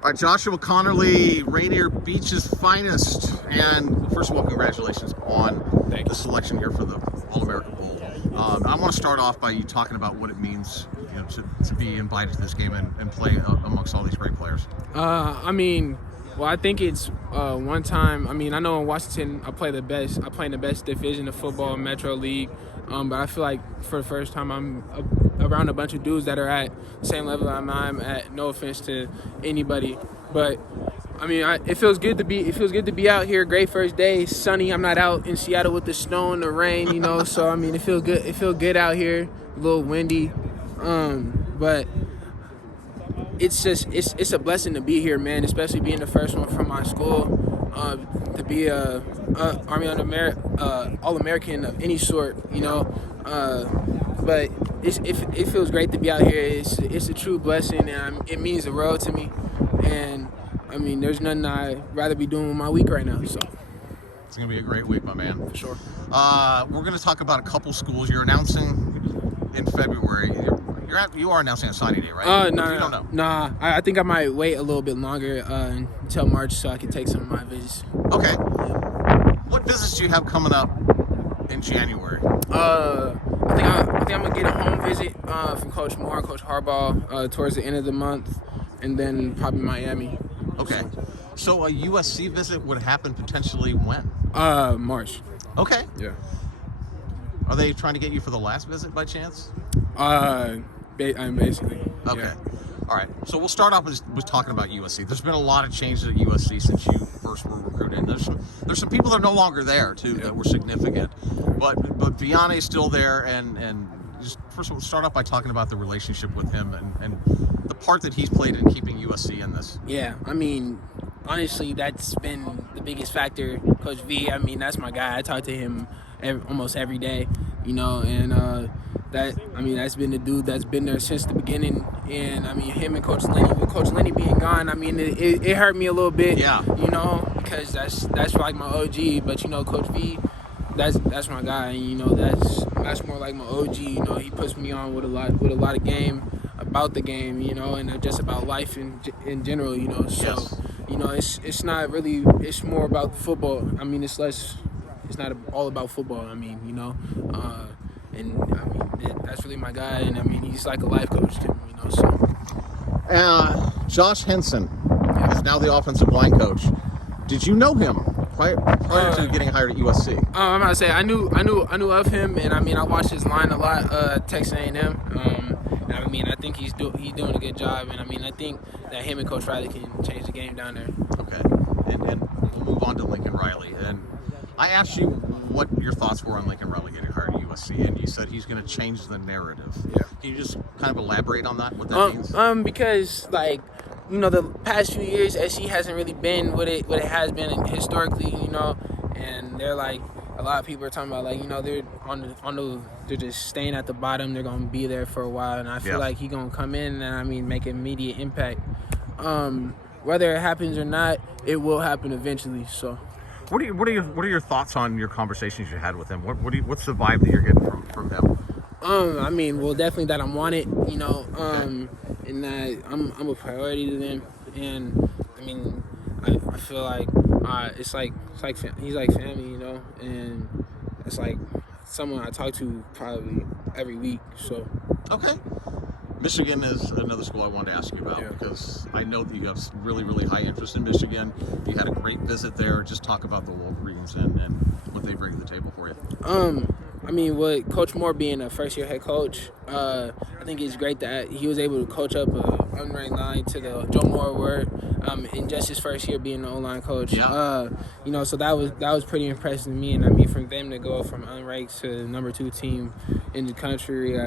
All right, Joshua Conerly, Rainier Beach's finest. And first of all, congratulations on the selection here for the All-American Bowl. I want to start off by you talking about what it means, to be invited to this game and play amongst all these great players. I think it's one time. I know in Washington I play in the best division of football, Metro League. But I feel like for the first time I'm around a bunch of dudes that are at the same level I'm at. No offense to anybody, but it feels good to be out here. Great first day, sunny. I'm not out in Seattle with the snow and the rain, So it feels good. It feels good out here. A little windy, but it's a blessing to be here, man. Especially being the first one from my school, to be a All-American of any sort, But it feels great to be out here. It's a true blessing, and it means the world to me. And there's nothing I'd rather be doing with my week right now. So it's gonna be a great week, my man. For sure. We're gonna talk about a couple schools you're announcing in February. You are announcing a signing day, right? No, you don't know. Nah, I think I might wait a little bit longer until March so I can take some of my visits. Okay. What visits do you have coming up in January? I think I'm gonna get a home visit from Coach Moore, Coach Harbaugh, towards the end of the month, and then probably Miami. Okay. So a USC visit would happen potentially when? March. Okay. Yeah. Are they trying to get you for the last visit by chance? Basically. Okay. Yeah. All right. So we'll start off with talking about USC. There's been a lot of changes at USC since you first were recruited. There's some people that are no longer there too that were significant, but Vianney's still there, and just first of all, start off by talking about the relationship with him and the part that he's played in keeping USC in this. Yeah. Honestly, that's been the biggest factor. Coach V. That's my guy. I talk to him almost every day, and that's been the dude that's been there since the beginning. And him and Coach Lenny, with Coach Lenny being gone, it hurt me a little bit. Yeah. Because that's like my OG. But Coach V, that's my guy. And that's more like my OG. He puts me on with a lot of game about the game. And just about life in general. So yes. it's not really. It's more about football. It's less. It's not all about football. That's really my guy, and he's like a life coach to me, So. Josh Henson is now the offensive line coach. Did you know him prior to getting hired at USC? I'm about to say I knew of him, and I watched his line a lot, Texas A&M. I think he's doing a good job, and I think that him and Coach Riley can change the game down there. Okay, and we'll move on to Lincoln Riley. And I asked you what your thoughts were on Lincoln Riley getting hired at USC, and you said he's going to change the narrative. Yeah. Can you just kind of elaborate on that? What that means? Because the past few years, SC hasn't really been what it has been historically, and they're like a lot of people are talking about they're just staying at the bottom. They're gonna be there for a while, and I feel like he's gonna come in and make an immediate impact. Whether it happens or not, it will happen eventually. So. What are your thoughts on your conversations you had with him? What's the vibe that you're getting from him? Definitely that I'm wanted, and that I'm a priority to them, and I feel like it's like he's like family, and it's like someone I talk to probably every week. So. Okay. Michigan is another school I wanted to ask you about because I know that you have really, really high interest in Michigan. You had a great visit there. Just talk about the Wolverines and what they bring to the table for you. With Coach Moore being a first-year head coach, I think it's great that he was able to coach up an unranked line to the Joe Moore Award in just his first year being the O-line coach. Yeah. So that was pretty impressive to me. And for them to go from unranked to the number 2 team in the country,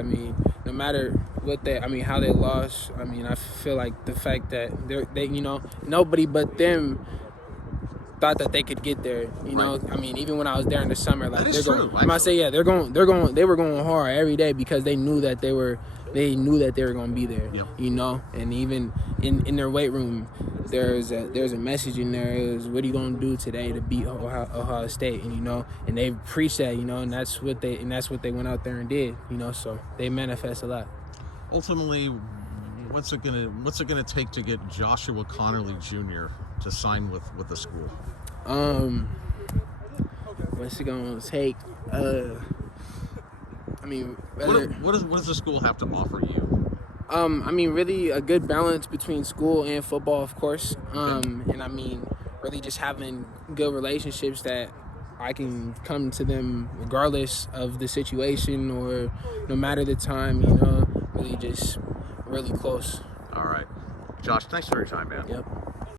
no matter what how they lost, I feel like the fact that they nobody but them thought that they could get there. Right. Even when I was there in the summer, that they're is going. true. They were going hard every day because they knew that they were going to be there. Yep. And even in their weight room, there's a message in there. It was, what are you going to do today to beat Ohio State? And they preached that. And that's what they went out there and did. So they manifest a lot. Ultimately, what's it gonna take to get Joshua Conerly Jr. to sign with the school? What's it gonna take? I mean, What does the school have to offer you? I mean, really a good balance between school and football, of course. And I mean, really just having good relationships that I can come to them regardless of the situation or no matter the time, really just really close. All right. Josh, thanks for your time, man. Yep.